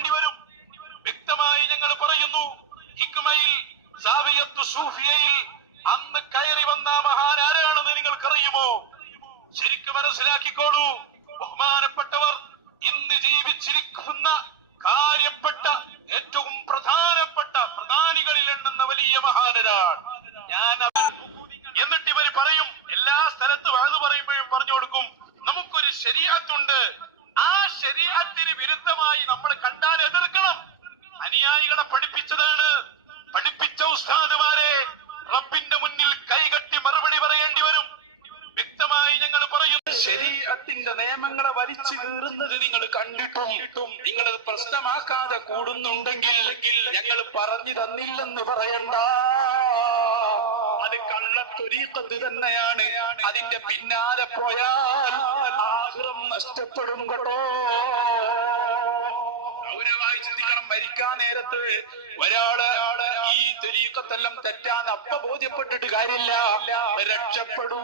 പറയേണ്ടി വരും. വ്യക്തമായി ഞങ്ങൾ പറയുന്നു ഹിക്മയിൽ സാവിയത്ത് സൂഫിയയിൽ അന്ന് കയറി വന്ന മഹാൻ ആരാണെന്ന് നിങ്ങൾക്കറിയുമോ? ശരിക്കും മനസ്സിലാക്കിക്കോളൂ. ബഹുമാനപ്പെട്ടവർ ഇന്ന് ജീവിച്ചിരിക്കുന്ന കാര്യപ്പെട്ട ഏറ്റവും പ്രധാനപ്പെട്ട പ്രധാനികളിൽ എണ്ണുന്ന വലിയ മഹാനരാണ്. ഞാൻ എന്നിട്ട് ഇവർ പറയും എല്ലാ സ്ഥലത്തും അത് പറയുമ്പോഴും പറഞ്ഞു കൊടുക്കും നമുക്കൊരു ശരീരത്തുണ്ട് ആ ശരീരത്തിന് വിരുദ്ധമായി നമ്മൾ കണ്ടാൽ എതിർക്കണം അനുയായികളെ പഠിപ്പിച്ചതാണ്. പഠിപ്പിച്ച ഉസ്താദുമാരെ റബ്ബിന്റെ മുന്നിൽ കൈകട്ടി മറുപടി പറയേണ്ടി വരും. വ്യക്തമായി ഞങ്ങൾ പറയുന്നു. ശരീരത്തിന്റെ നിയമങ്ങളെ വലിച്ചു കീറുന്നത് നിങ്ങൾ കണ്ടിട്ടും നിങ്ങൾ പ്രശ്നമാക്കാതെ കൂടുന്നുണ്ടെങ്കിൽ ഞങ്ങൾ പറഞ്ഞു തന്നില്ലെന്ന് പറയണ്ട. അത് കള്ളത്തൊരീക്കത്ത് തന്നെയാണ്. അതിന്റെ പിന്നാലെ പോയാൽ ആഗ്രഹം നഷ്ടപ്പെടും കേട്ടോ. ഗൗരവായി ചിന്തിക്കണം മരിക്കാൻ നേരത്ത് ഒരാൾ ഈ തെരീക്കത്തെല്ലാം തെറ്റാന്ന് അപ്പ ബോധ്യപ്പെട്ടിട്ട് കാര്യമില്ല. രക്ഷപ്പെടൂ.